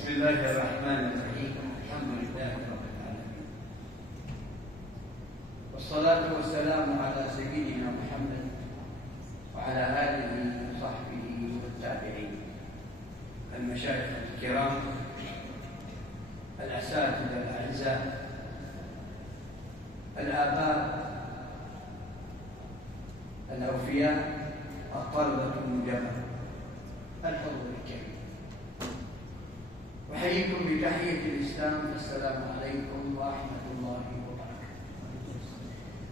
بسم الله الرحمن الرحيم. الحمد لله رب العالمين، والصلاة والسلام على سيدنا محمد وعلى آله وصحبه والتابعين، المشايخ الكرام، الأساتذة الأعزاء، الآباء الأوفياء، الطلبة النجباء، الحضور الكريم، أحييكم بتحية الإسلام. السلام عليكم ورحمة الله وبركاته.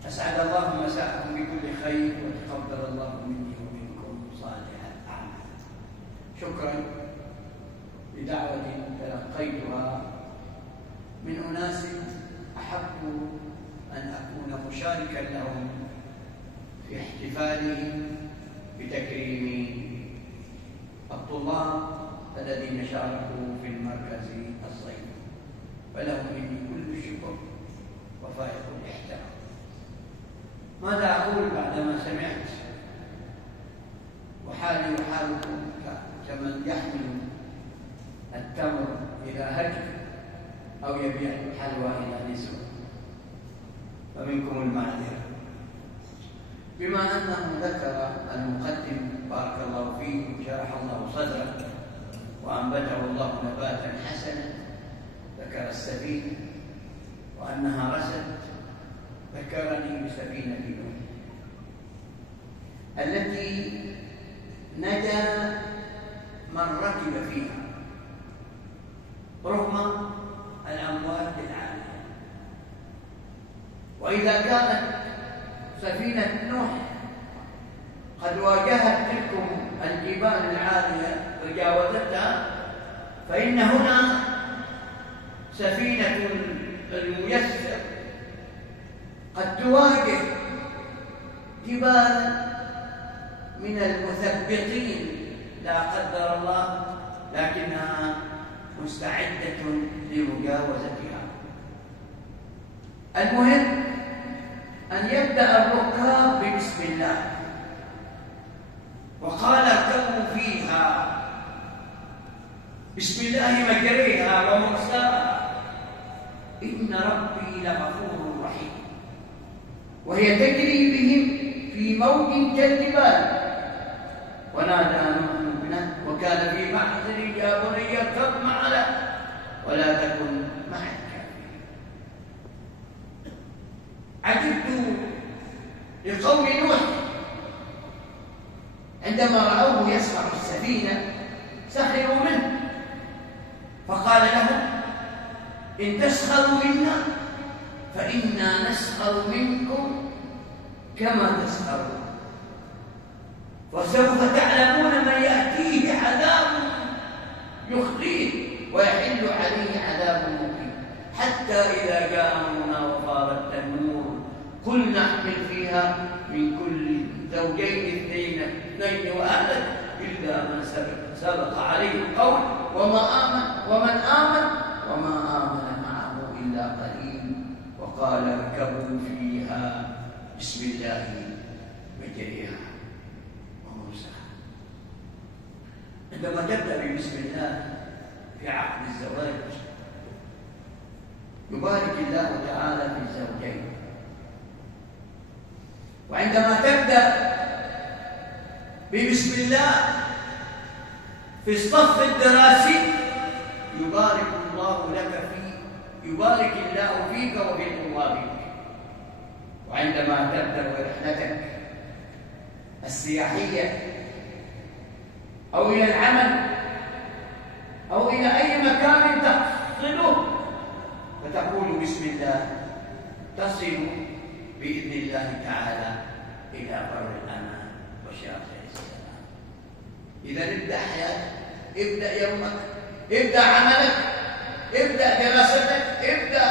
أسعد الله مساءكم بكل خير، وتقبل الله مني ومنكم صالح الأعمال. شكرا لدعوة تلقيتها من أناس أحب أن أكون مشاركا لهم في احتفالهم بتكريم الطلاب الذين شاركوا في المركز الصيفي، فلهم مني كل الشكر وفائق الاحترام. ماذا أقول بعدما سمعت وحالي وحالكم كمن يحمل التمر إلى هجر أو يبيع الحلوى إلى نسوة؟ فمنكم المعذرة. بما أنه ذكر المقدم بارك الله فيه وشرح الله صدره وأنبته الله نباتا حسنا، ذكر السفينة وأنها رست، ذكرني بسفينة نوح التي نجا من ركب فيها رغم الأمواج العالية. وإذا كانت سفينة نوح قد واجهت تلكم الجبال العالية وجاوزتها، فإن هنا سفينة الميسر قد تواجه جبال من المثبطين لا قدر الله، لكنها مستعدة لمجاوزتها. المهم أن يبدأ الركاب ببسم الله، وقال اركبوا فيها بسم الله مجريها ومرساها إن ربي لغفور رحيم. وهي تجري بهم في موج كالجبال. ونادى نوح ابنه وكان في معزل يا بني اركب معنا ولا تكن مع الكافرين. عجبت لقوم نوح عندما رأوه يسمع السفينة سخروا منه، فقال لهم إن تسخروا منا فإنا نسخر منكم كما تسخرون، وسوف تعلمون من يأتيه عذاب يخزيه ويحل عليه عذاب مقيم. حتى إذا جاء أمرنا وفارت النور قلنا احمل فيها من كل زوجين اثنين وأهلك إلا من سبق عليه القول ومن آمن معه إلا قليل. وقال اركبوا فيها بسم الله مجريها ومرساها. عندما تبدأ ببسم الله في عقد الزواج يبارك الله تعالى في الزوجين، وعندما تبدأ ببسم الله في الصف الدراسي يبارك الله فيك وفي طلابك. وعندما تبدأ رحلتك السياحية أو إلى العمل أو إلى أي مكان تحصله فتقول بسم الله، تصل بإذن الله تعالى إلى بر الأمان وشاطئ السلام. إذا ابدأ حياتك، ابدأ يومك، ابدأ عملك، ابدأ دراستك، ابدأ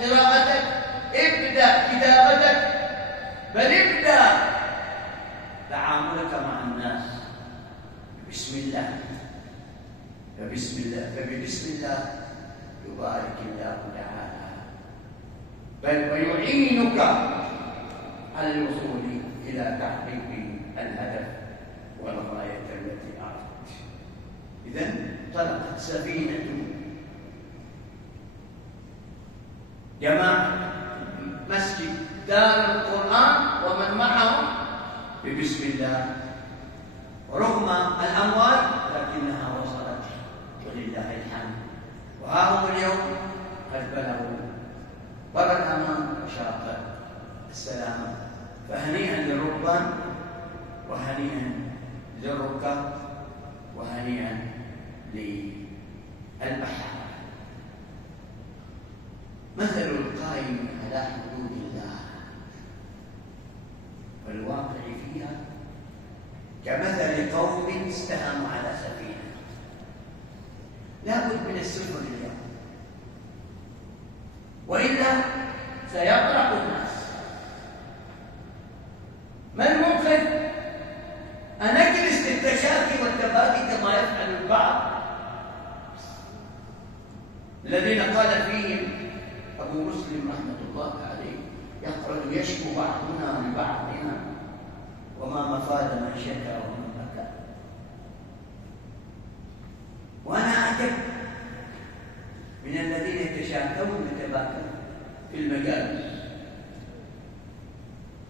قراءتك، ابدأ كتابتك، بل ابدأ تعاملك مع الناس بسم الله. فبسم الله يبارك الله تعالى، بل ويعينك على الوصول إلى تحقيق الهدف والغاية التي أردت. إذن انطلقت سفينة جماعة مسجد دار القرآن ومن معهم ببسم الله، ورغم الأموال لكنها وصلت ولله الحمد. وها هم اليوم قد بلغوا بر الأمان وشاطئ السلامة، فهنيئا للركبان وهنيئا للركاب وهنيئا للبحر. مثل القائم على حدود الله والواقع فيها كمثل قوم استهموا على سفينة. لا بد من السفن اليوم، وإلا سيغرق الناس. ما الممكن أن نجلس للتشاكي والتباكي كما يفعل البعض الذين قال فيهم أبو مسلم رحمة الله عليه: يقعد يشكو بعضنا لبعضنا وما مفاد من شكا ومن بكى. وأنا أعجب من الذين يتشاكون ويتباكون في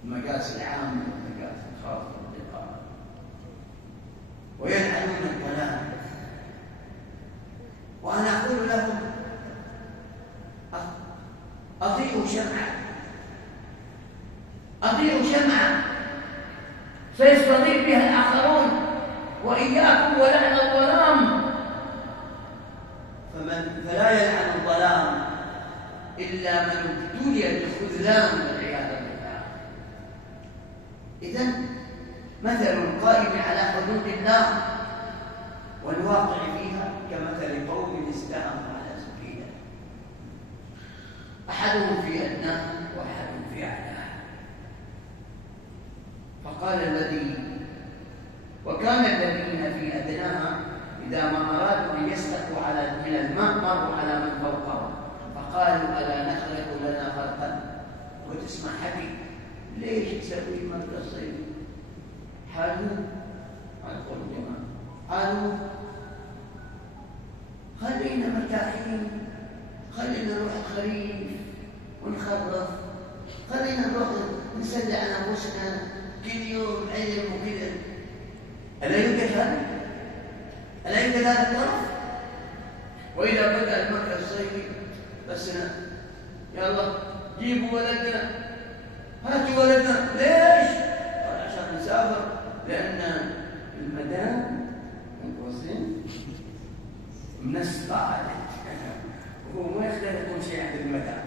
المجالس العامة والمجالس الخاصة واللقاء، ويلعنون الضلال. وأنا أقول لهم: أضيئوا شمعة سيستضيء بها الآخرون، وإياكم ولعن الظلام. فلا يلعن الظلام إلا من ابتلي بالخذلان والعياذ بالله. إذن مثل القائم على حدود الله والواقع فيها كمثل قوم استهموا على سفينة، أحدهم في أدناها وأحدهم في أعلاها. وكان الذين في أدناها إذا ما أرادوا أن يستقوا من الماء مروا على من فوقهم فقالوا: ألا نخلق لنا خلقا؟ وتسمع حكي: ليش تسوي مرة الصيف؟ حالوا قالوا: خلينا مرتاحين، خلينا نروح الخريف ونخرف، خلينا نروح نسلي على انفسنا كل يوم علم وكذا. ألا يوجد هذا الطرف؟ وإذا بدأ المركز الصيفي بس يلا جيبوا ولدنا، هاتوا ولدنا. ليش؟ قال: عشان نسافر، لأن المدام منسقة عليك وهو ما يقدر يكون شيء عند المدام.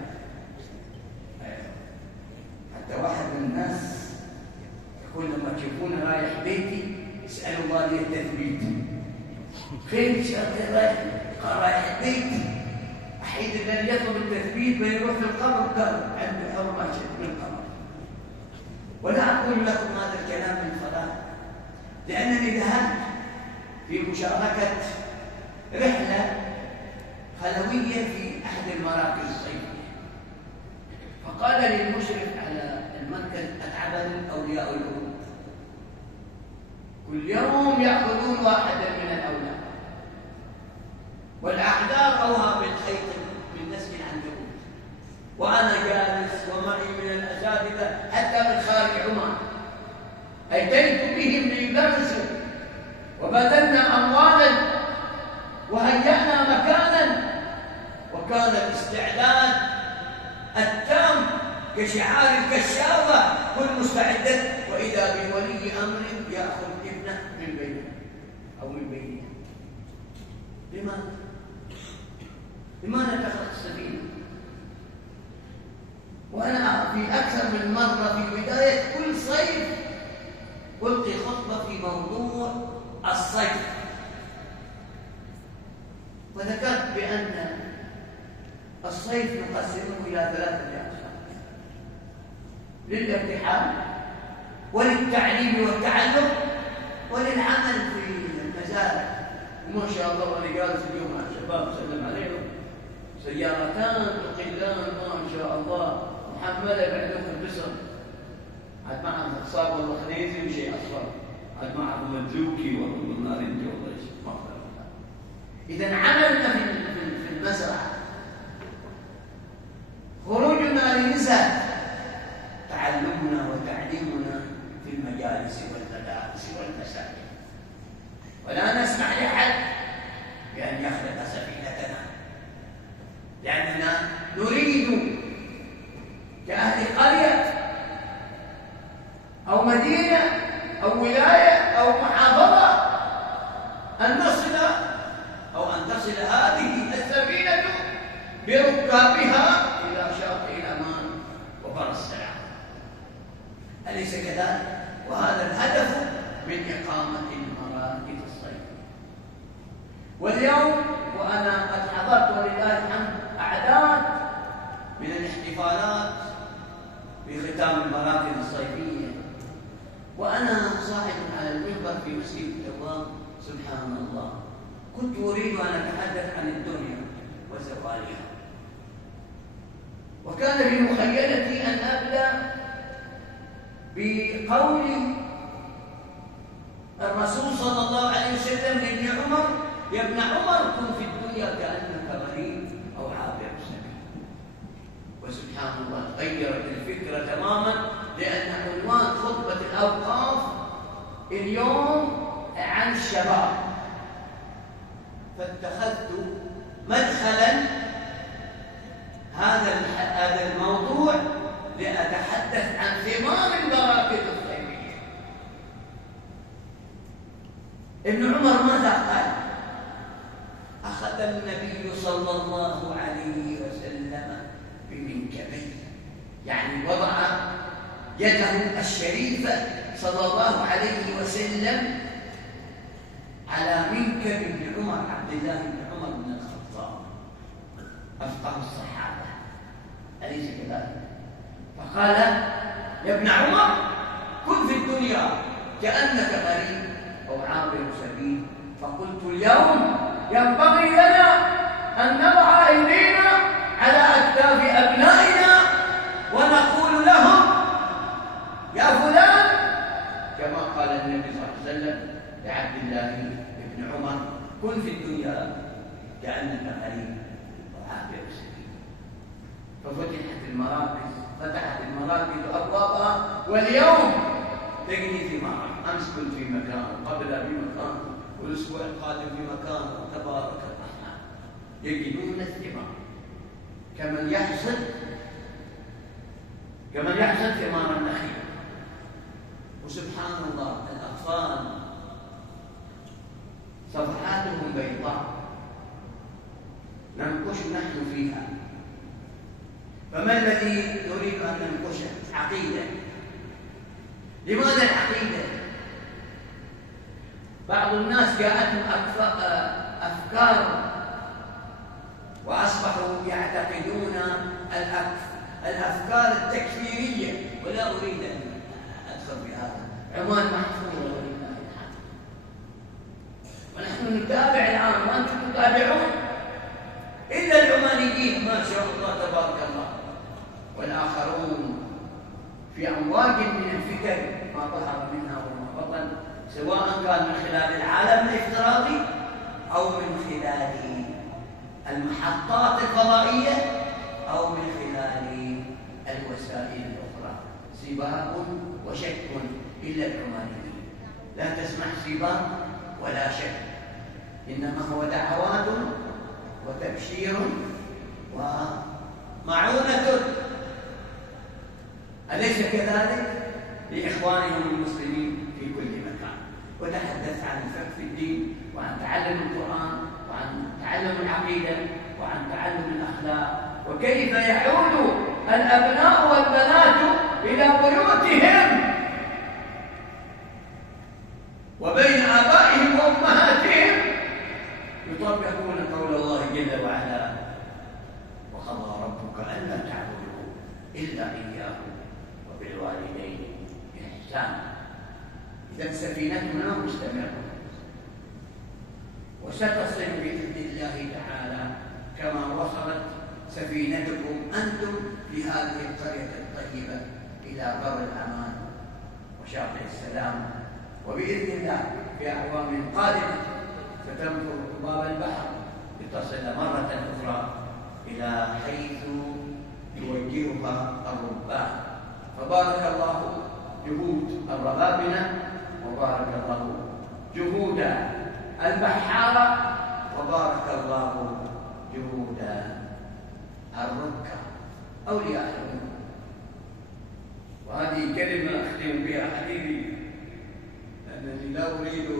حتى واحد من الناس يقول: لما تشوفوني رايح بيتي اسألوا الله لي التثبيت. خير إن شاء الله رايح البيت. أحيد الذي يطلب التثبيت بيروح في القبر قال عنده حرمة من القبر. ولا أقول لكم هذا الكلام من فراغ، لأنني ذهبت في مشاركة رحلة خلوية في أحد المراكز الصيفية، فقال لي المشرف على المركز: أتعبني أولياء الأمور، كل يوم يأخذون واحدا من الأولاد، والأعداء أوها بالخيط من نسج العنكبوت، وأنا جالس ومعي من الأساتذة حتى من خارج عمان، أتيت بهم ليدرسوا وبذلنا أموالا وهيأنا مكانا، وكان الاستعداد التام كشعار الكشافة، كل مستعدة، وإذا بولي أمر يأخذ ابنه من بيته أو من بيته. لماذا تخلق السفينة؟ وأنا في أكثر من مرة في بداية كل صيف ألقي خطبة في موضوع الصيف، وذكرت بأن الصيف نقسمه إلى 3 أقسام: للارتحال وللتعليم والتعلم وللعمل في المزارع. وما شاء الله وأنا جالس اليوم مع الشباب سلم عليهم، سيارتان تقلان ما شاء الله محملة بعدهم في البصر، عاد معهم اخصاب والله خنيزي وشيء اصفر، عاد معهم مدلوكي والله نارنجي والله شيء ما إذا عملنا في المزرعة، خروجنا للنزل، تعلمنا وتعليمنا في المجالس والمدارس والمساجد. ولا نسمح لأحد بأن يخلق سفينتنا، لأننا نريد كأهل قرية أو مدينة أو ولاية أو محافظة أن تصل هذه السفينة بركابها إلى شاطئ الأمان وبر السلام. أليس كذلك؟ وهذا الهدف من إقامة المراكز الصيفية. واليوم وأنا قد حضرت ولله الحمد أعداد من الاحتفالات بختام المراكز الصيفية، وأنا صاعد على المنبر في مسجد الدوام، سبحان الله، كنت أريد أن أتحدث عن الدنيا وزوالها، وكان في مخيلتي أن أبدأ بقول الرسول صلى الله عليه وسلم لابن عمر: يا ابن عمر، كن في الدنيا كأنك غريب أو عابر سبيل. وسبحان الله غيرت الفكرة تماما، لأن عنوان خطبة الأوقاف اليوم عن الشباب، فاتخذت مدخلا هذا الموضوع لأتحدث عن ثمار المراكز الصيفية. ابن عمر ماذا قال؟ أخذ النبي صلى الله عليه وسلم بمنكبيه، يعني وضع يده الشريفة صلى الله عليه وسلم على منكب ابن عمر، عبد الله بن عمر بن الخطاب، أفقه الصحابة، أليس كذلك؟ فقال: يا ابن عمر، كن في الدنيا كأنك غريب أو عابر سبيل. فقلت: اليوم ينبغي لنا أن نضع أيدينا على أكتاف أبنائنا ونقول لهم: يا فلان، كما قال النبي صلى الله عليه وسلم لعبد الله بن عمر: كن في الدنيا كأنك غريب وعابر سبيل. فتحت المراكز أبوابها، واليوم تجني ثمارها. أمس كنت في مكان، وقبلها في مكان، والأسبوع القادم في مكان، تبارك الرحمن، يجدون الثمار كمن يحصد ثمار النخيل. وسبحان الله الأطفال صفحاتهم بيضاء ننقش نحن فيها. فما الذي نريد أن ننقشه؟ عقيدة. لماذا العقيدة؟ بعض الناس جاءتهم أفكار وأصبحوا يعتقدون الأفكار التكفيرية، ولا أريد أن أدخل في هذا. عنوان محفوظ ولله الحمد، ونحن نتابع الآن وأنتم تتابعون، إلا العمانيين ما شاء الله تبارك الله، والآخرون في أمواج من الفكر ما ظهر منها وما بطن، سواء كان من خلال العالم الافتراضي أو من خلال المحطات الفضائية أو من خلال الوسائل الأخرى. سباق وشك، إلا العمانيين لا تسمح سباق ولا شك، إنما هو دعوات وتبشير ومعونة، أليس كذلك؟ لإخوانهم المسلمين في كل مكان. وتحدث عن الفقه في الدين، وعن تعلم القرآن، وعن تعلم العقيدة، وعن تعلم الأخلاق، وكيف يعود الأبناء والبنات إلى بيوتهم وبين آبائهم وأمهاتهم يطبقون قول الله جل وعلا: وقضى ربك ألا تعبدوا إلا إياه وبالوالدين إحسانا. إذا سفينتنا مستمرة وستصل بإذن الله تعالى كما وصلت سفينتكم أنتم في هذه القرية الطيبة إلى بر الأمان وشاطئ السلام، وبإذن الله في أعوام قادمة ستنفر باب البحر فبارك الله جهود الربابنة، وبارك الله جهود البحارة، وبارك الله جهود الركع أولياء الأمور. وهذه كلمة أختم بها حبيبي، لأنني لا أريد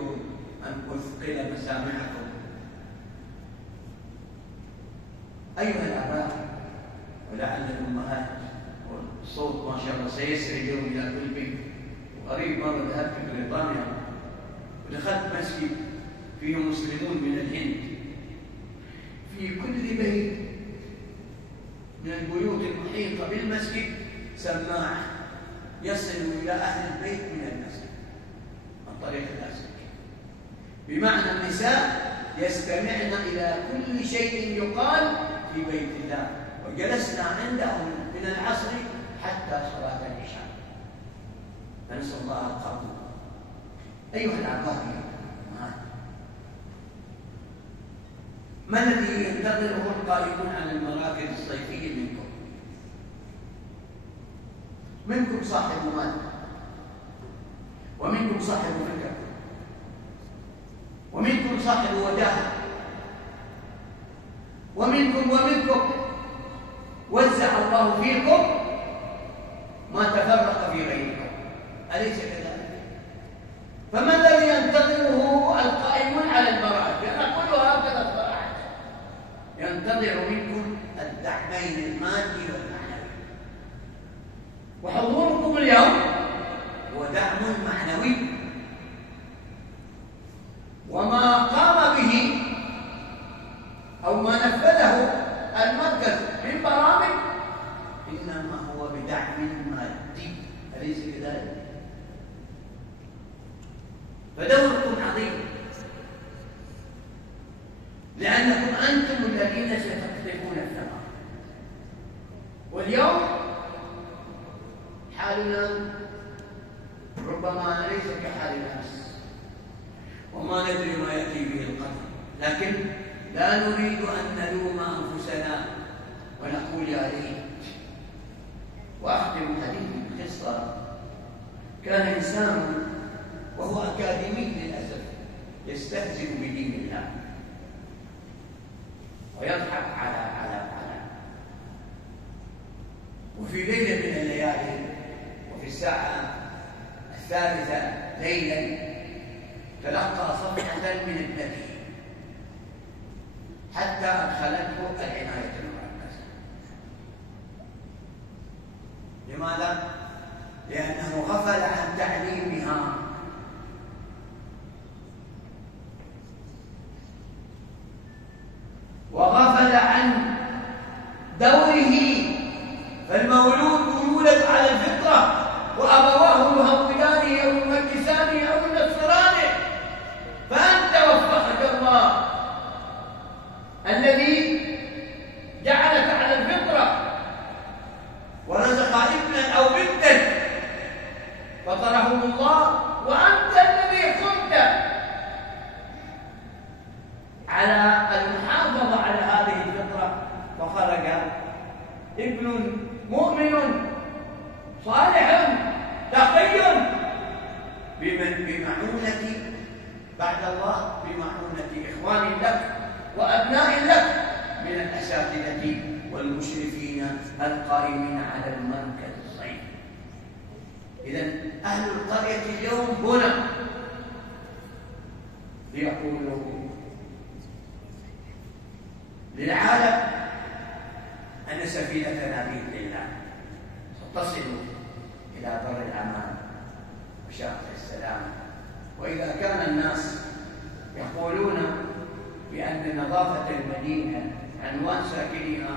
أن أثقل مسامعكم. أيها الآباء ولعل الأمهات، والصوت ما شاء الله سيسري اليوم إلى كل بيت. وقريب مرة ذهبت في بريطانيا ودخلت مسجد فيه مسلمون من الهند، في كل بيت من البيوت المحيطة بالمسجد سماعة يصل إلى أهل البيت من المسجد عن طريق الأسلك، بمعنى النساء يستمعن إلى كل شيء يقال في بيت الله. وجلسنا عندهم من العصر حتى صلاة العشاء، فنسأل الله القبول. أيها الآباء، ما الذي ينتظره القائمون على المراكز الصيفية منكم؟ منكم صاحب مال، ومنكم صاحب فكر، ومنكم صاحب وجاهة، ومنكم وزع الله فيكم ما تفرق في غيركم، أليس كذلك؟ فما الذي ينتظره القائمون على المراكز؟ أنا أقول هكذا صراحة، ينتظر منكم الدعمين المادي والمعنوي، وحضوركم اليوم هو دعم معنوي. وما قام به أو ما نفذه المركز من برامج إنما هو بدعم مادي، أليس كذلك؟ فدوركم عظيم، لأنكم أنتم الذين ستقطفون الثمر. واليوم حالنا ربما ليس كحال الناس، وما ندري ما يأتي به القدر، لكن لا نريد أن نلوم أنفسنا ونقول يا ريت. وأختم حديثي بقصة. كان إنسان وهو أكاديمي للأسف يستهزئ بدين الله ويضحك على وفي ليلة من الليالي وفي الساعة 3 ليلا تلقى صفحة من ابنته حتى أدخلته العناية المركزة. لماذا؟ لأنه غفل عن تعليمها، وغفل عن دوره. فالمولود يولد على الفطرة، وأبواه يهودانه أو يمجسانه أو ينصرانه، فأنت وفقك الله الذي جعلك على الفطرة ورزق ابنا أو بنتا فطرهم الله، وأنت الذي كنت على المحافظة على هذه الفطرة، فخرج ابن مؤمن صالح تقي بمعونة بعد الله، بمعونة إخوان لك وأبناء لك من الأساتذة والمشرفين القائمين على المركز الصحيح. إذن أهل القرية اليوم هنا ليقولوا للعالم أن سفينتنا بإذن الله ستصل إلى بر الأمان وشاطئ السلام. وإذا كان الناس يقولون بأن نظافة المدينة عنوان ساكنها،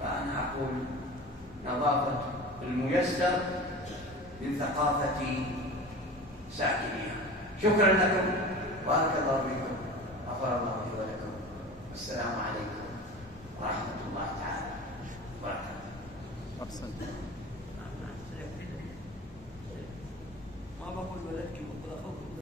فأنا أقول نظافة الميسر من ثقافة ساكنها. شكرا لكم، بارك الله فيكم، غفر الله لي ولكم، والسلام عليكم ورحمة الله تعالى وبركاته. ما بقول ولكن